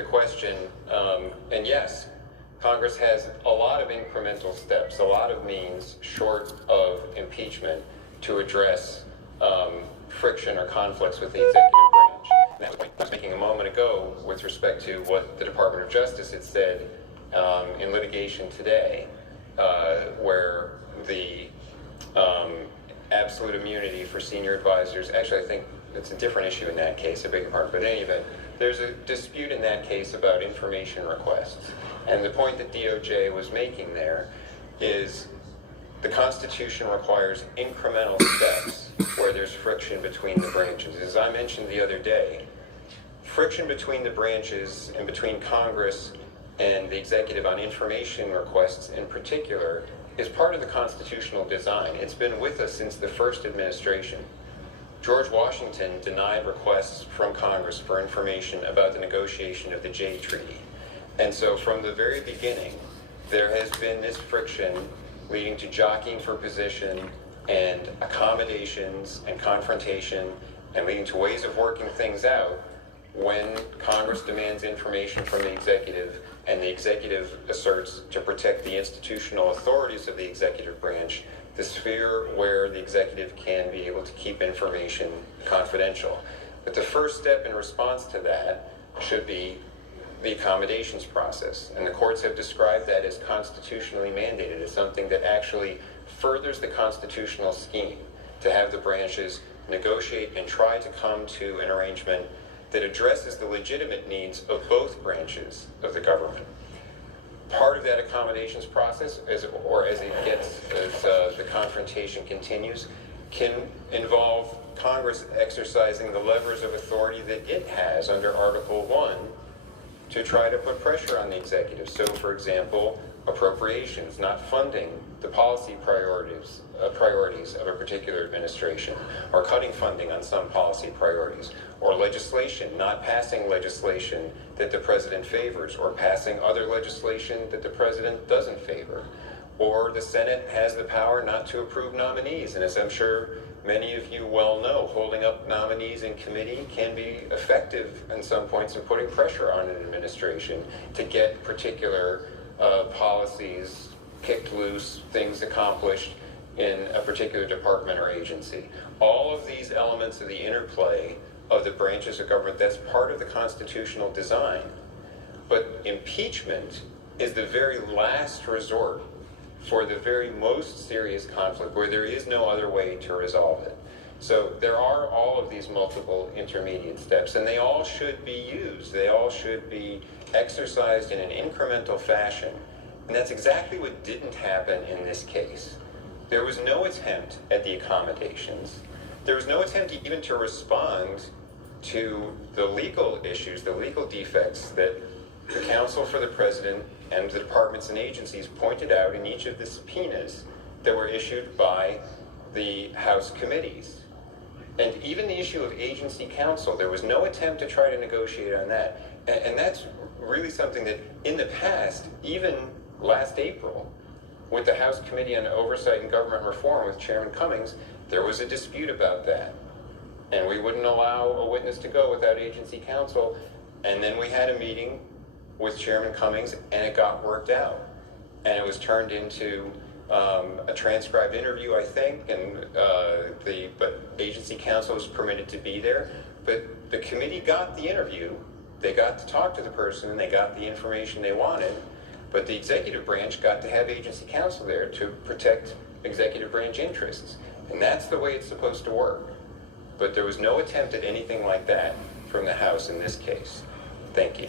the question, and yes, Congress has a lot of incremental steps, a lot of means short of impeachment to address friction or conflicts with the executive branch. And that was the point I was making a moment ago with respect to what the Department of Justice had said in litigation today, where the absolute immunity for senior advisors, actually I think it's a different issue in that case, I beg your pardon, but in any event, there's a dispute in that case about information requests. And the point that DOJ was making there is the Constitution requires incremental steps where there's friction between the branches. As I mentioned the other day, friction between the branches and between Congress and the executive on information requests in particular is part of the constitutional design. It's been with us since the first administration. George Washington denied requests from Congress for information about the negotiation of the Jay Treaty. And so from the very beginning, there has been this friction leading to jockeying for position and accommodations and confrontation and leading to ways of working things out when Congress demands information from the executive and the executive asserts to protect the institutional authorities of the executive branch, the sphere where the executive can be able to keep information confidential. But the first step in response to that should be the accommodations process. And the courts have described that as constitutionally mandated, as something that actually furthers the constitutional scheme to have the branches negotiate and try to come to an arrangement that addresses the legitimate needs of both branches of the government. Part of that accommodations process, as the confrontation continues, can involve Congress exercising the levers of authority that it has under Article 1 to try to put pressure on the executive. So, for example, appropriations, not funding the policy priorities of a particular administration, or cutting funding on some policy priorities, or legislation, not passing legislation that the president favors, or passing other legislation that the president doesn't favor. Or the Senate has the power not to approve nominees, and as I'm sure many of you well know, holding up nominees in committee can be effective in some points in putting pressure on an administration to get particular policies kicked loose, things accomplished in a particular department or agency. All of these elements of the interplay of the branches of government, that's part of the constitutional design. But impeachment is the very last resort for the very most serious conflict where there is no other way to resolve it. So there are all of these multiple intermediate steps, and they all should be used. They all should be exercised in an incremental fashion. And that's exactly what didn't happen in this case. There was no attempt at the accommodations. There was no attempt even to respond to the legal issues, the legal defects that the counsel for the president and the departments and agencies pointed out in each of the subpoenas that were issued by the House committees. And even the issue of agency counsel, there was no attempt to try to negotiate on that. And that's really something that in the past, even last April, with the House Committee on Oversight and Government Reform with Chairman Cummings, there was a dispute about that. And we wouldn't allow a witness to go without agency counsel. And then we had a meeting with Chairman Cummings, and it got worked out. And it was turned into a transcribed interview, I think, and but agency counsel was permitted to be there. But the committee got the interview, they got to talk to the person, and they got the information they wanted. But the executive branch got to have agency counsel there to protect executive branch interests. And that's the way it's supposed to work. But there was no attempt at anything like that from the House in this case. Thank you.